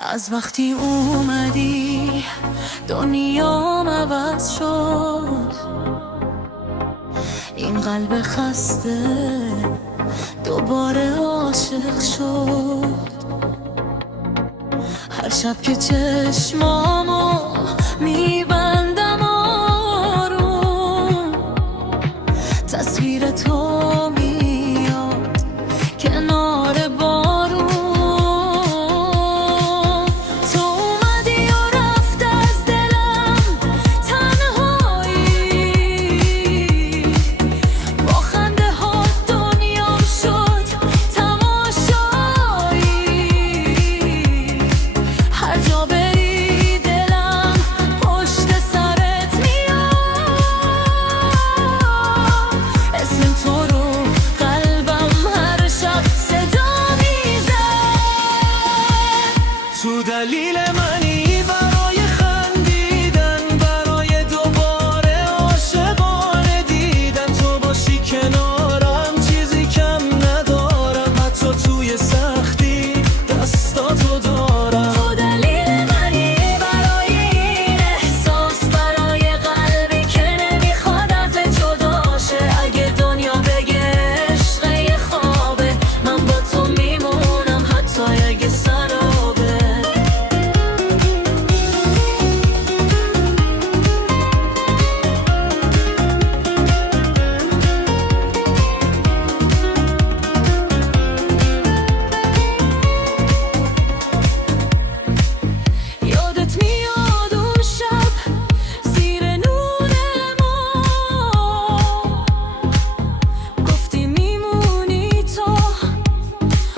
از وقتی اومدی دنیام عوض شد، این قلب خسته دوباره عاشق شد. هر شب که چشمامو میبندم آروم، تصویر تو میاد کنار بارون. تو اومدی و رفت از دلم تنهایی، با خنده ها دنیام شد تماشایی. هر جا بری دلم پشت سرت میاد، اسم تو رو قلبم هر شب صدا میزد. تو دلیل منی برای خندیدن، برای دوباره عاشقانه دیدن. تو باشی کنارم چیزی کم ندارم، حتی توی سختی دستاتو دارم. تو دلیل منی برای این احساس، برای قلبی که نمیخواد ازت جدا شه. اگه دنیا بگه عشق یه خوابه، من با تو میمونم حتی اگه سرابه. یادت میاد اون شب زیر نور ما، گفتی میمونی تو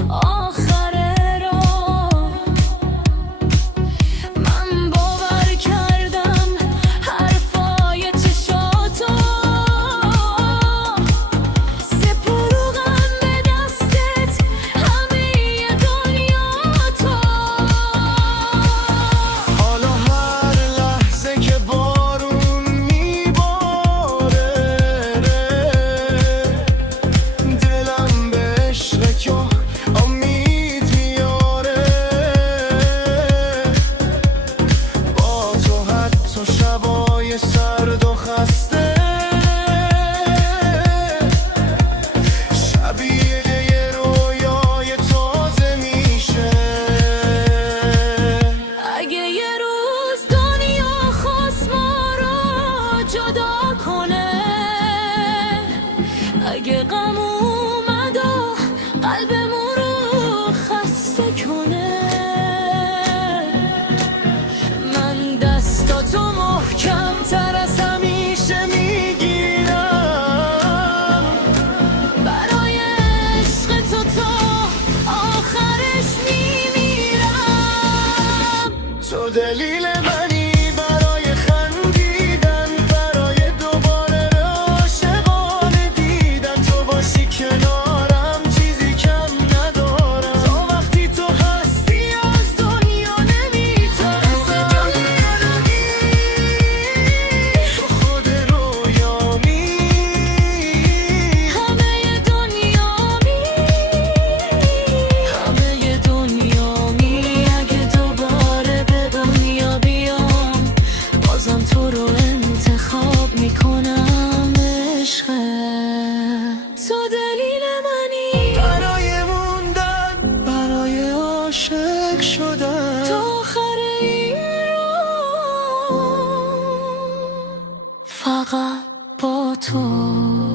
آخر راه. من باور کردم حرفای چشاتو، سپردم به دستت همه دنیا تو. حالا هر لحظه که بارون میباره، دلم به عشق که امید میاره. با تو حتی شبای سرد و خسته شبیه یه رویای تازه میشه. اگه یه روز دنیا خواست ما رو جدا کنه، اگه غم اومد و قلبمون رو خسته کنه، من دستاتو محکم تر از همیشه میگیرم. برای عشق تو تا آخرش میمیرم. تو دلیل منی برای خندیدن، برای دوباره عاشقانه دیدن. تو باشی کنارم چیزی کم ندارم، تا وقتی تو هستی از دنیا نمیترسم. تو خود رویامی، همه دنیامی، همه دنیامی. اگه دوباره به دنیا بیام، بازم تو رو انتخاب میکنم عشقم. تو دلیل منی برای موندن، برای عاشق شدن. تا آخر این راه، فقط با تو.